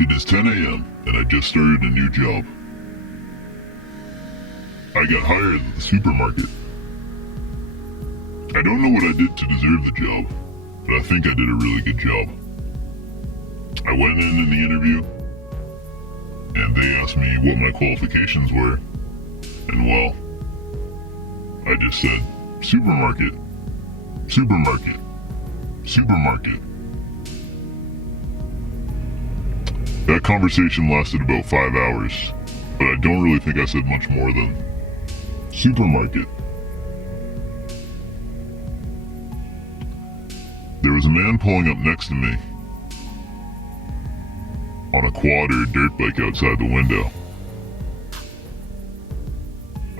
It is 10 a.m. and I just started a new job. I got hired at the supermarket. I don't know what I did to deserve the job, but I think I did a really good job. I went in the interview, and they asked me what my qualifications were, and well, I just said, supermarket, supermarket, supermarket. That conversation lasted about 5 hours, but I don't really think I said much more than supermarket. There was a man pulling up next to me on a quad or a dirt bike outside the window.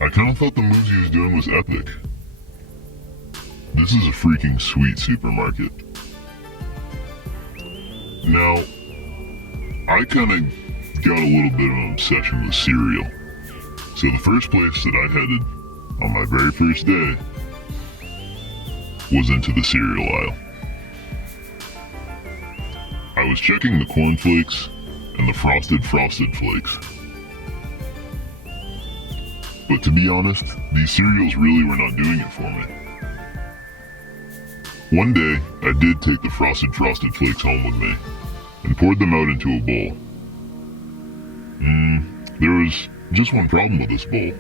I kind of thought the moves he was doing was epic. This is a freaking sweet supermarket. Now, I kind of got a little bit of an obsession with cereal. So the first place that I headed on my very first day was into the cereal aisle. I was checking the cornflakes and the frosted flakes. But to be honest, these cereals really were not doing it for me. One day, I did take the frosted flakes home with me and poured them out into a bowl. There was just one problem with this bowl,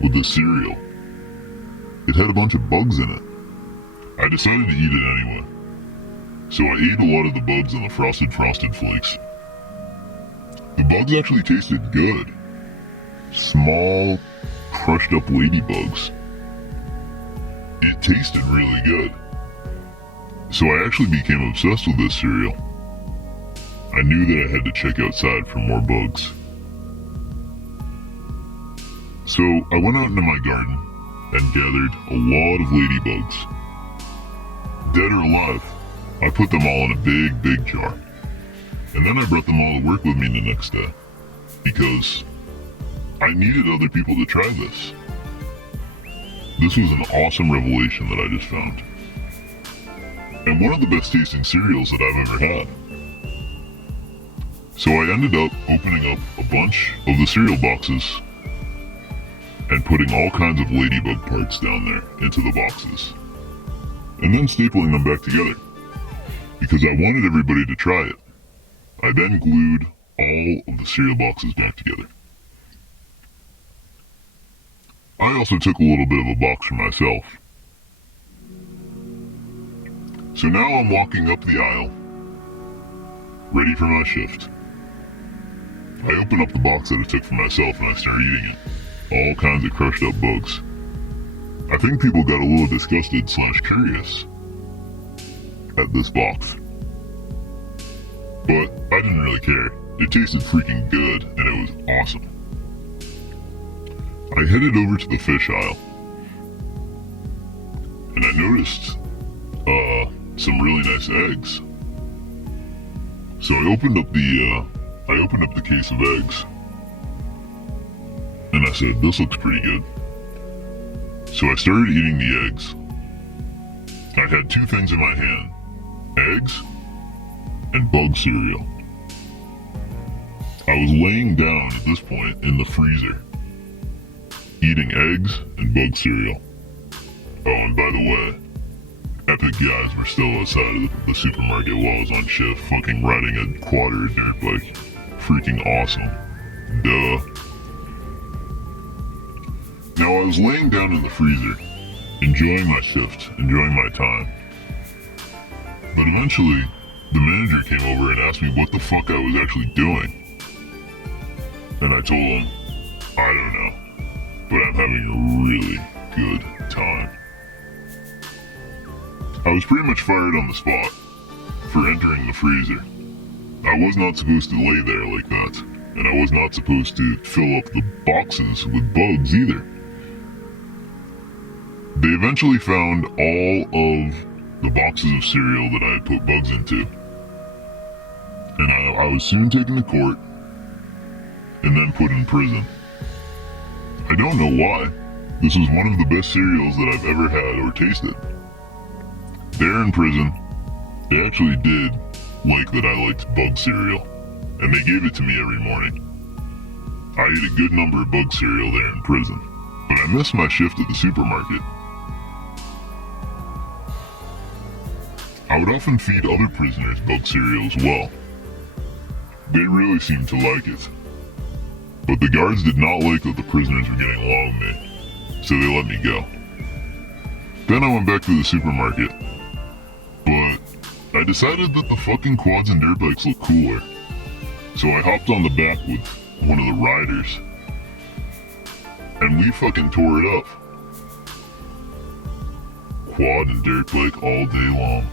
with the cereal. It had a bunch of bugs in it. I decided to eat it anyway. So I ate a lot of the bugs in the frosted flakes. The bugs actually tasted good. Small, crushed up ladybugs. It tasted really good. So I actually became obsessed with this cereal. I knew that I had to check outside for more bugs. So I went out into my garden and gathered a lot of ladybugs. Dead or alive, I put them all in a big jar. And then I brought them all to work with me the next day. Because I needed other people to try this. This was an awesome revelation that I just found. And one of the best tasting cereals that I've ever had. So I ended up opening up a bunch of the cereal boxes and putting all kinds of ladybug parts down there into the boxes. And then stapling them back together. Because I wanted everybody to try it. I then glued all of the cereal boxes back together. I also took a little bit of a box for myself. So now I'm walking up the aisle, ready for my shift. I open up the box that I took for myself and I start eating it. All kinds of crushed up bugs. I think people got a little disgusted / curious at this box. But I didn't really care. It tasted freaking good and it was awesome. I headed over to the fish aisle and I noticed some really nice eggs. So I opened up the case of eggs and I said, this looks pretty good. So I started eating the eggs. I had two things in my hand, eggs and bug cereal. I was laying down at this point in the freezer, eating eggs and bug cereal. Oh, and by the way, epic guys were still outside of the supermarket while I was on shift, fucking riding a quad or a dirt bike. Freaking awesome. Duh. Now I was laying down in the freezer, enjoying my shift, enjoying my time. But eventually, the manager came over and asked me what the fuck I was actually doing. And I told him, I don't know, but I'm having a really good time. I was pretty much fired on the spot for entering the freezer. I was not supposed to lay there like that, and I was not supposed to fill up the boxes with bugs either. They eventually found all of the boxes of cereal that I had put bugs into. And I was soon taken to court and then put in prison. I don't know why. This was one of the best cereals that I've ever had or tasted. There in prison, they actually did like that I liked bug cereal. and they gave it to me every morning. I ate a good number of bug cereal there in prison, but I missed my shift at the supermarket. I would often feed other prisoners bug cereal as well. They really seemed to like it. But the guards did not like that the prisoners were getting along with me, so they let me go. Then I went back to the supermarket, but I decided that the fucking quads and dirt bikes looked cooler. So I hopped on the back with one of the riders, and we fucking tore it up. Quad and dirt bike all day long.